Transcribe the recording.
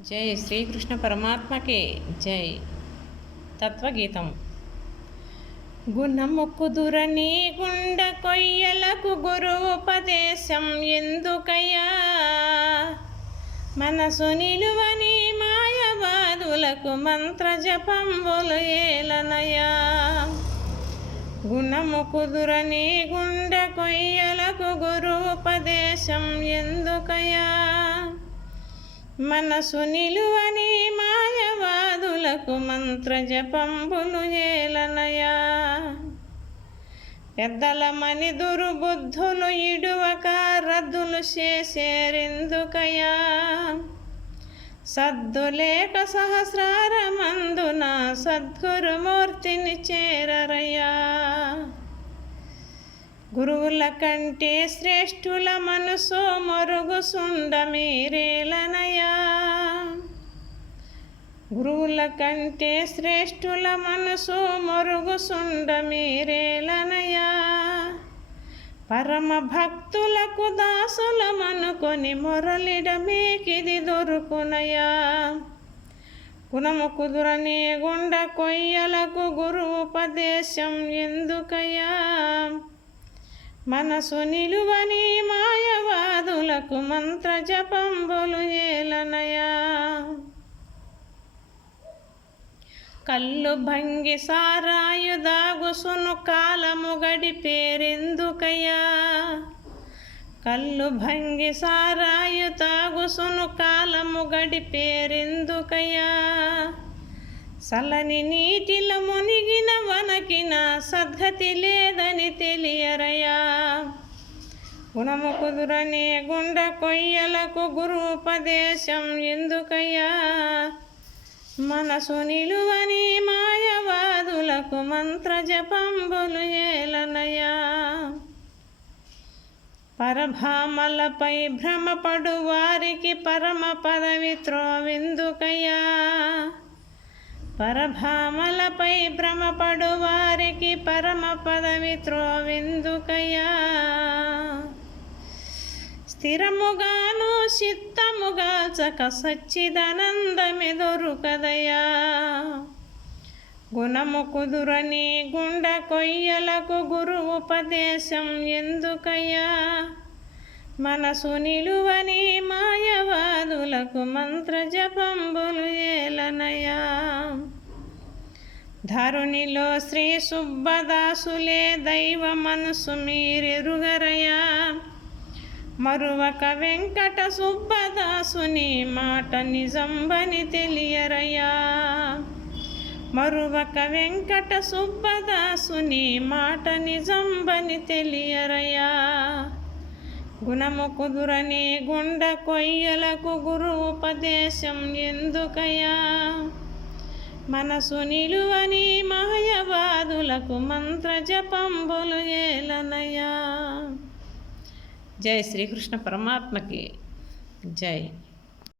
జై శ్రీకృష్ణ పరమాత్మకి జై. తత్వగీతం. గుణము కుదురని గుండ కొయ్యలకు గురువుపదేశం ఎందుకయ్యా, మనసు నిలువని మాయవాదులకు మంత్ర జపంబులు ఏలనయా. గుణము కుదురని గుండ కొయ్యలకు గురువుపదేశం ఎందుకయ్యా, మనసు నిలువని మాయవాదులకు మంత్ర జపంబులు ఏలనయా. పెద్దల మని దుర్బుద్ధులు ఇడువక రద్దులు చేసేరెందుకయా, సద్దులేక సహస్రారమందున సద్గురుమూర్తిని చేరరయ్యా. గురువుల కంటే శ్రేష్ఠుల మనసు మరుగుసుండ మీరేలనయా. గురువుల కంటే శ్రేష్ఠుల మనసు మరుగుసుండ మీరేలనయా. పరమ భక్తులకు దాసులమనుకొని మొరలిడ మీకిది దొరుకునయా. గుణము కుదురని గుండ కొయ్యలకు గురువుపదేశం ఎందుకయ్యా, మనసు నిలువని మాయవాదులకు మంత్ర జపంబులు ఏలనయా. కళ్ళు భంగి సారాయు దాగుసును కాలము గడిపేరెందుకయ్యా, కళ్ళు భంగి సారాయు తాగుసును కాలము గడిపేరెందుకయ్యా. సలని నీటిలో మునిగిన వనకిన సద్గతి లేదని తెలియరయా. గుణము కుదురని గుండ కొయ్యలకు గురువుపదేశం ఎందుకయ్యా, మనసు నిలువని మాయవాదులకు మంత్ర జపంబులు ఏలనయా. పరభామలపై భ్రమపడు వారికి పరమ పదవి త్రోవెందుకయ్యా, పరభామలపై భ్రమపడు వారికి పరమ పదవి త్రోవెందుకయ్యా. స్థిరముగాను చిత్తముగాల్చక సచ్చిదానందమి దొరుకదయా. గుణము కుదురని గుండ కొయ్యలకు గురువుపదేశం ఎందుకయ్యా, మనసు నిలువని మాయవాదులకు మంత్ర జపంబులు ఏలనయా. ధరునిలో శ్రీ సుబ్బదాసులే దైవ మనసు మీరెరుగరయా. మరువక వెంకట సుబ్బదాసుని మాట నిజంబని తెలియరయా. మరువక వెంకట సుబ్బదాసుని మాట నిజంబని తెలియరయా. గుణము కుదురని గుండ కొయ్యలకు గురువుపదేశం ఎందుకయ్యా, మనసు నిలువని మాయవాదులకు మంత్ర జపంబులు ఏలనయా. జై శ్రీకృష్ణ పరమాత్మకి జై.